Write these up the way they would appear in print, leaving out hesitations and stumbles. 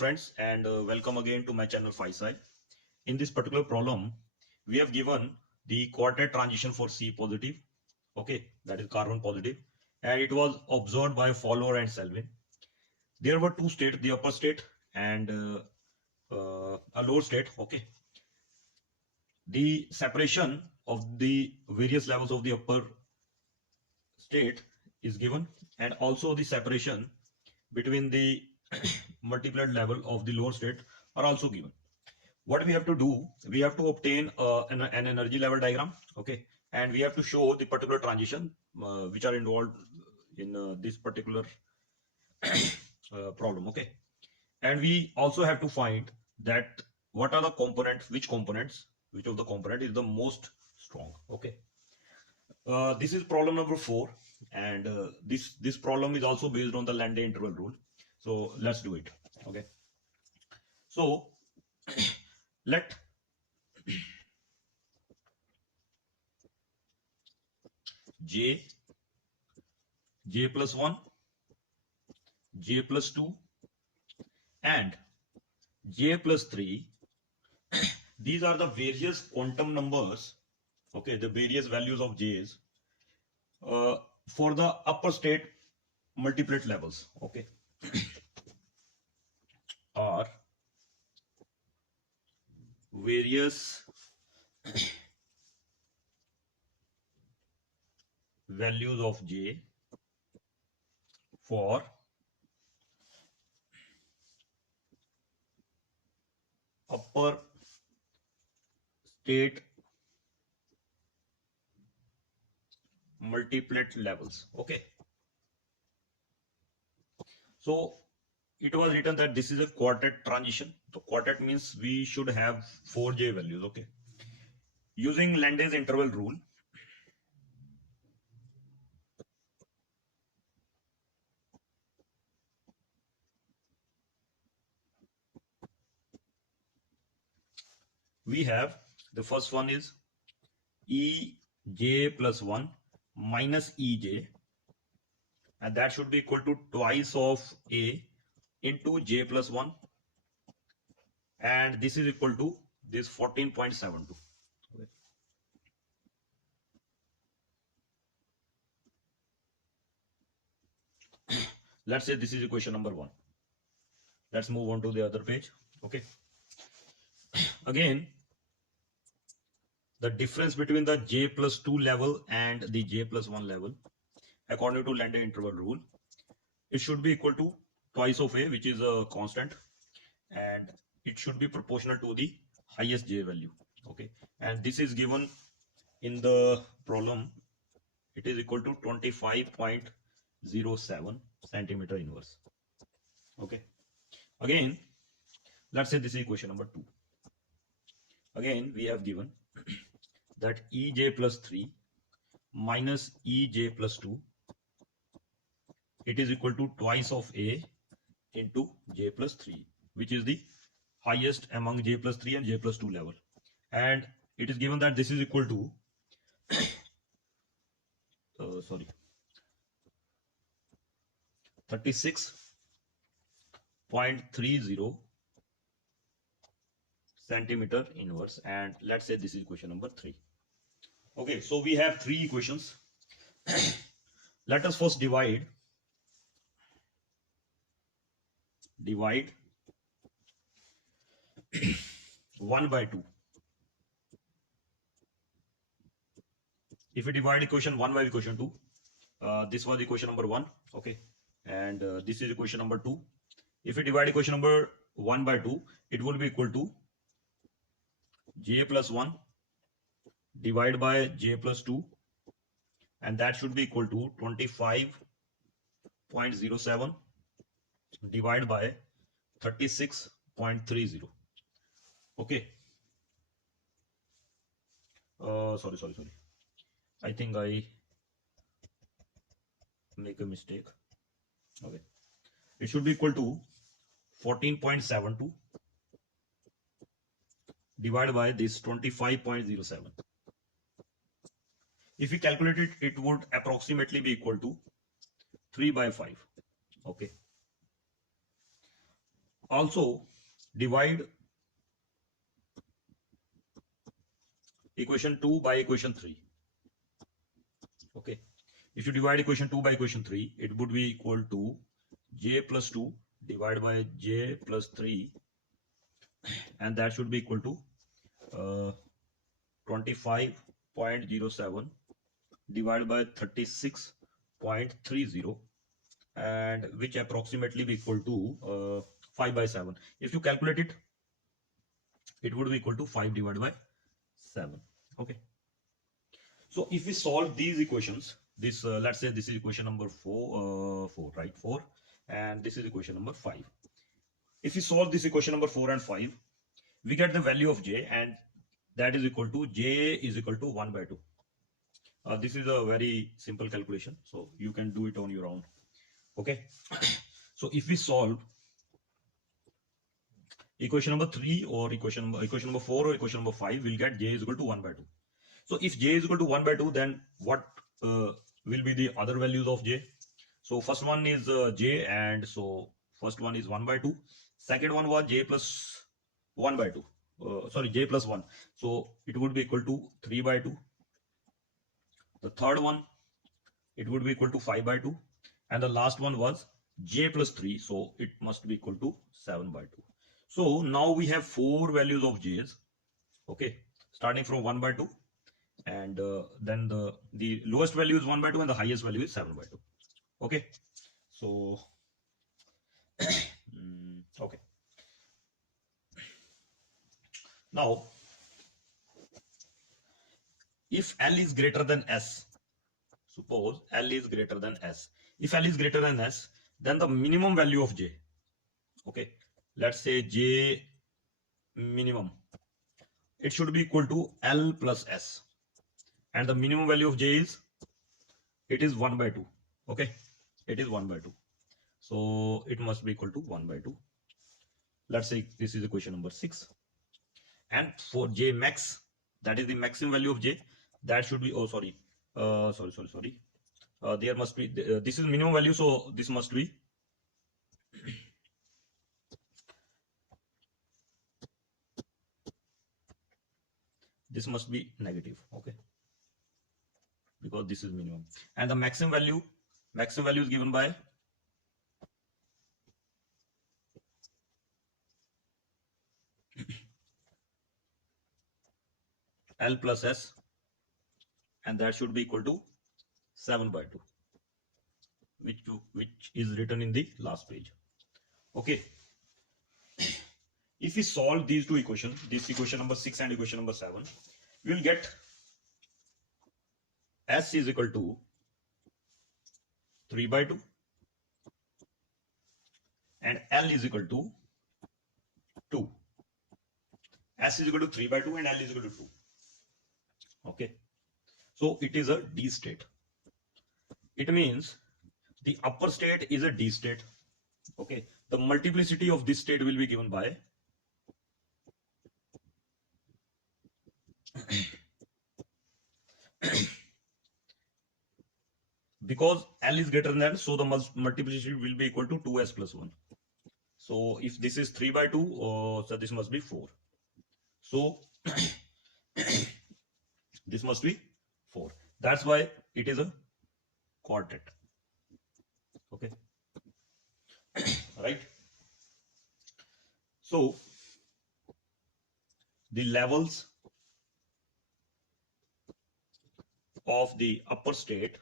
friends, and welcome again to my channel Phi. In this particular problem, we have given the quartet transition for C positive, okay, that is carbon positive, and it was observed by Fowler and Selvin. There were two states, the upper state and a lower state, okay. The separation of the various levels of the upper state is given, and also the separation between the multiplied level of the lower state are also given. What we have to do, we have to obtain an energy level diagram, okay, and we have to show the particular transition which are involved in this particular problem, okay. And we also have to find that what are the components, which of the component is the most strong, okay. This is problem number 4, and this problem is also based on the Lande interval rule. So let's do it, okay. So let j plus 1, j plus 2 and j plus 3, these are the various quantum numbers, okay, the various values of j's for the upper state multiplet levels, okay, are various values of j for upper state multiplet levels, okay. So it was written that this is a quartet transition. So quartet means we should have 4 j values, okay. Using Lande's interval rule, we have the first one is ej plus 1 minus ej, and that should be equal to twice of a into j plus 1, and this is equal to this 14.72. Okay. Let's say this is equation number 1. Let's move on to the other page, okay. Again, the difference between the j plus 2 level and the j plus 1 level, according to Lande interval rule, it should be equal to twice of a, which is a constant, and it should be proportional to the highest j value, okay. And this is given in the problem. It is equal to 25.07 centimeter inverse, okay. Again, let's say this is equation number 2. Again, we have given that ej plus 3 minus ej plus 2, it is equal to twice of a into j plus 3, which is the highest among j plus 3 and j plus 2 level. And it is given that this is equal to 36.30 centimeter inverse, and let's say this is equation number 3. Okay, so we have 3 equations. Let us first divide 1 by 2. If we divide equation 1 by equation 2, this was equation number 1, okay, and this is equation number 2. If we divide equation number 1 by 2, it will be equal to j plus 1 divided by j plus 2, and that should be equal to 25.07 divided by 36.30. Okay. Sorry. I think I make a mistake. Okay. It should be equal to 14.72 divided by this 25.07. If we calculate it, it would approximately be equal to 3 by 5. Okay. Also divide equation 2 by equation 3. Okay, if you divide equation 2 by equation 3, it would be equal to j plus 2 divided by j plus 3, and that should be equal to 25.07 divided by 36.30, and which approximately be equal to 5 by 7. If you calculate it, it would be equal to 5 divided by 7. Okay, so if we solve these equations, this let's say this is equation number 4, right, 4, and this is equation number 5. If we solve this equation number 4 and 5, we get the value of j, and that is equal to j is equal to 1 by 2. This is a very simple calculation, so you can do it on your own. Okay, so if we solve equation number 3 or equation number 4 or equation number 5, we'll get j is equal to 1 by 2. So if j is equal to 1 by 2, then what will be the other values of j? So first one is j, and so first one is 1 by 2. Second one was j plus 1 by 2. J plus 1. So it would be equal to 3 by 2. The third one, it would be equal to 5 by 2. And the last one was j plus 3. So it must be equal to 7 by 2. So now we have 4 values of j's. Okay, starting from 1 by 2. And then the lowest value is 1 by 2 and the highest value is 7 by 2. Okay, so okay, now if L is greater than S, suppose L is greater than S, if L is greater than S, then the minimum value of J, okay, let's say J minimum, it should be equal to L plus S, and the minimum value of J is, it is 1 by 2. Okay, it is 1 by 2, so it must be equal to 1 by 2. Let's say this is equation number 6, and for J max, that is the maximum value of J, that should be, there must be, this is minimum value, so this must be this must be negative. Okay, because this is minimum, and the maximum value is given by L plus S, and that should be equal to 7 by 2, which is written in the last page. Okay, if we solve these two equations, this equation number 6 and equation number 7, we will get S is equal to 3 by 2 and L is equal to 2. S is equal to 3 by 2 and L is equal to 2. Okay, so it is a D state. It means the upper state is a D state. Okay, the multiplicity of this state will be given by because L is greater than, so the multiplicity will be equal to 2s plus 1. So if this is 3 by 2, so this must be 4. So this must be 4. That's why it is a quartet. Okay, right? So the levels of the upper state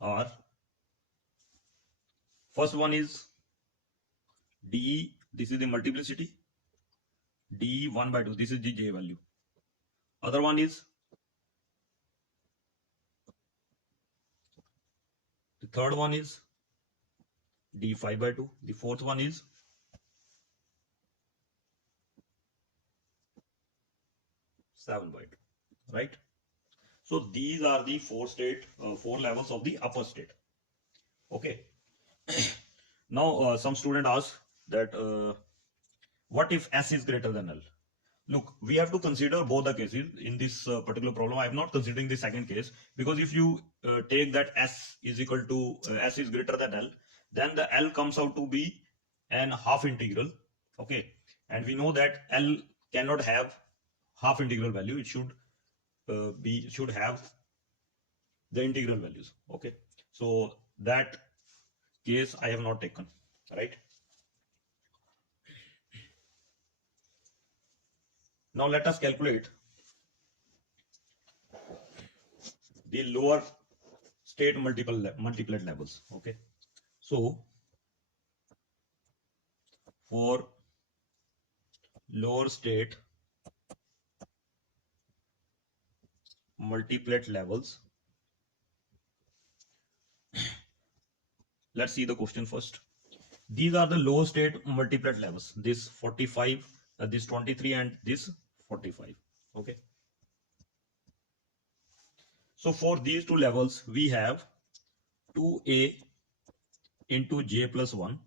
are, first one is D, this is the multiplicity, D 1 by 2, this is the J value. Other one is, the third one is D 5 by 2, the fourth one is 7 by 2, right? So these are the four levels of the upper state. Okay. Now some student asks that what if S is greater than L? Look, we have to consider both the cases in this particular problem. I am not considering the second case, because if you take that s is equal to s is greater than l, then the l comes out to be an half integral. Okay, and we know that l cannot have half integral value. It should have the integral values. Okay, so that case I have not taken, right? Now let us calculate the lower state multiplet levels. Okay, so for lower state multiplet levels, let's see the question first. These are the low state multiplet levels, this 45, this 23, and this 45. Okay, so for these two levels we have 2a into j plus 1,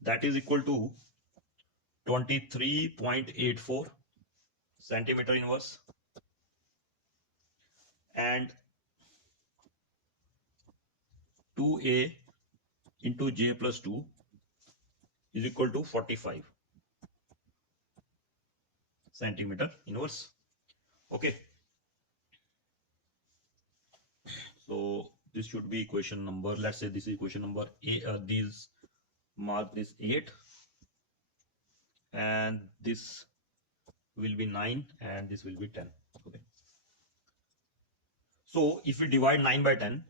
that is equal to 23.84 centimeter inverse, and 2a into j plus 2 is equal to 45 centimeter inverse. Okay, so this should be equation number, let's say this is equation number a. These mark this 8, and this will be 9, and this will be 10. Okay, so if we divide 9 by 10,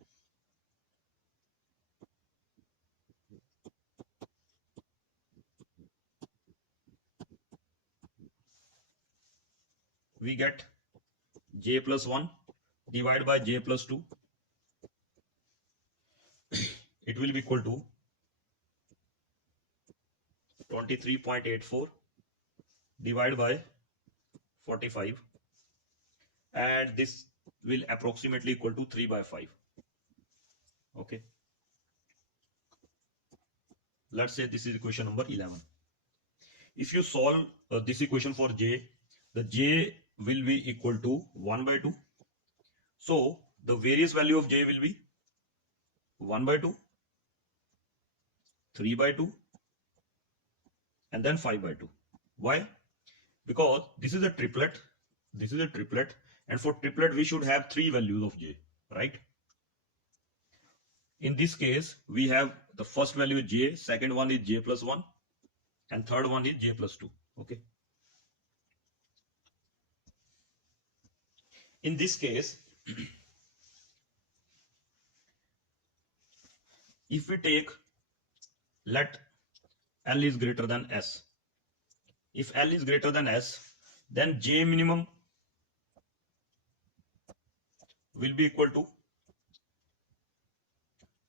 we get j plus 1 divided by j plus 2, it will be equal to 23.84 divided by 45, and this will approximately equal to 3 by 5. Okay, let's say this is equation number 11. If you solve this equation for j, the j will be equal to 1 by 2. So the various value of j will be 1 by 2, 3 by 2, and then 5 by 2. Why? Because this is a triplet, this is a triplet, and for triplet we should have 3 values of j, right? In this case we have the first value j, second one is j plus 1, and third one is j plus 2. Okay, in this case if we take, let L is greater than S, if L is greater than S, then j minimum will be equal to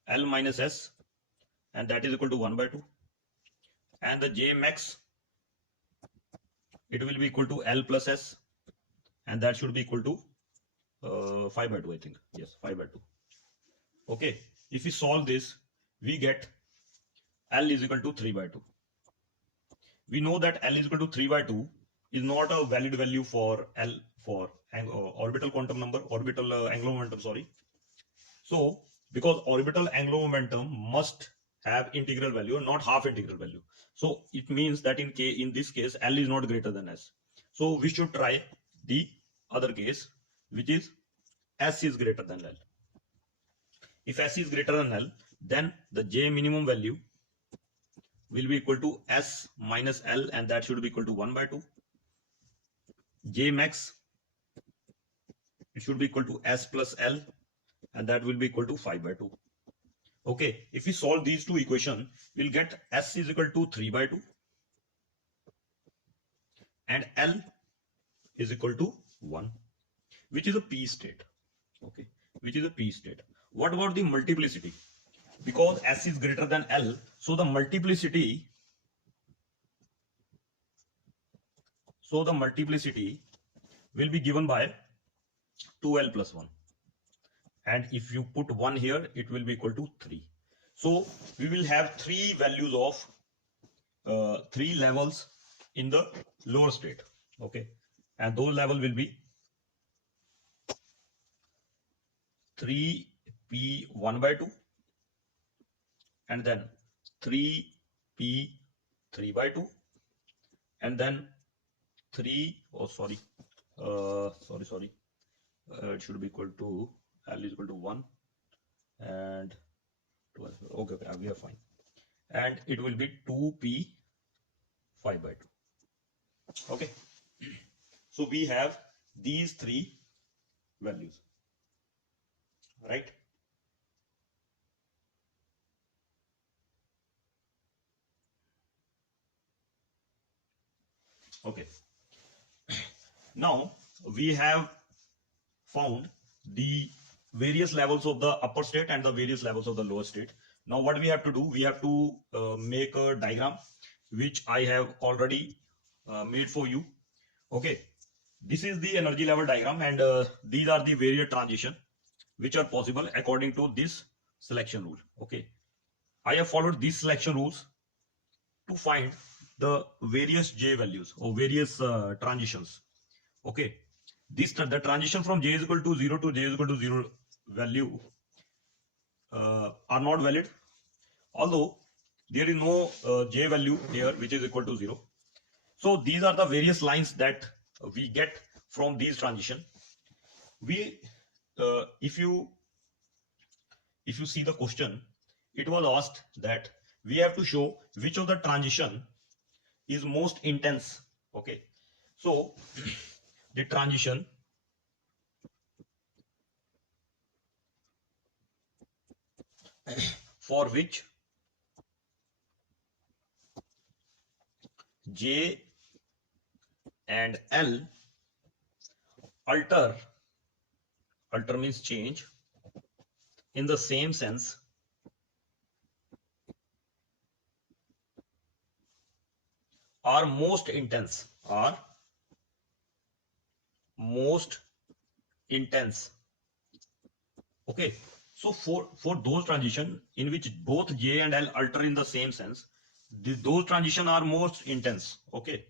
L minus S, and that is equal to 1 by 2, and the j max, it will be equal to L plus S, and that should be equal to 5 by 2, I think. Yes, 5 by 2. Okay, if we solve this, we get L is equal to 3 by 2. We know that L is equal to 3 by 2 is not a valid value for L, for orbital quantum number, orbital angular momentum, sorry. So because orbital angular momentum must have integral value, not half integral value. So it means that in this case L is not greater than S. So we should try the other case, which is S is greater than L. If S is greater than L, then the j minimum value will be equal to S minus L, and that should be equal to 1 by 2. J max, it should be equal to S plus L, and that will be equal to 5 by 2. Okay, if we solve these two equations, we'll get S is equal to 3 by 2 and L is equal to 1, which is a p state. Okay, which is a p state. What about the multiplicity? Because S is greater than L, so the multiplicity will be given by 2L plus 1, and if you put 1 here, it will be equal to 3. So we will have 3 values of 3 levels in the lower state. Okay, and those level will be 3p1 by 2 and then 3p3 by 2 and then 3 oh sorry it should be equal to L is equal to 1 and 12. Okay, we are fine, and it will be 2p5 by 2. Okay, so we have these three values, right? Okay, now we have found the various levels of the upper state and the various levels of the lower state. Now what we have to do, we have to make a diagram which I have already made for you. Okay, this is the energy level diagram, and these are the various transition which are possible according to this selection rule. Okay, I have followed these selection rules to find the various J values or various transitions. Okay, the transition from J is equal to 0 to J is equal to 0 value are not valid, although there is no J value here which is equal to 0. So these are the various lines that we get from these transition. We if you see the question, it was asked that we have to show which of the transition is most intense. Okay, so the transition for which J and L alter means change in the same sense are most intense, okay, so for those transition in which both J and L alter in the same sense, those transition are most intense. Okay,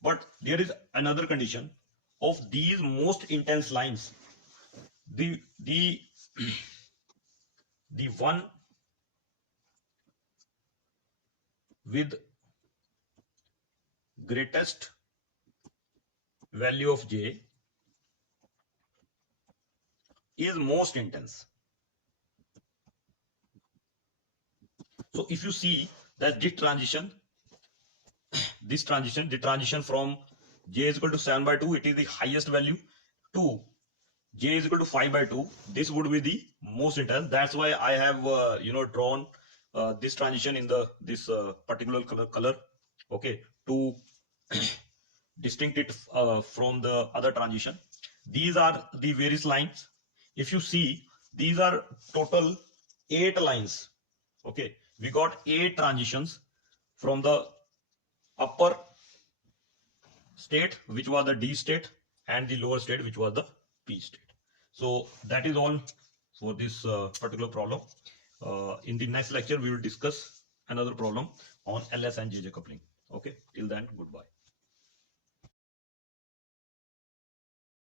but there is another condition of these most intense lines. The the one with greatest value of J is most intense. So if you see that the transition from J is equal to 7 by 2, it is the highest value, to J is equal to 5 by 2, this would be the most intense. That's why I have drawn this transition in this particular color, okay, to distinct it from the other transition. These are the various lines. If you see, these are total 8 lines. Okay, we got 8 transitions from the upper state, which was the D state, and the lower state, which was the P state. So that is all for this particular problem. In the next lecture, we will discuss another problem on LS and JJ coupling. Okay, till then, goodbye.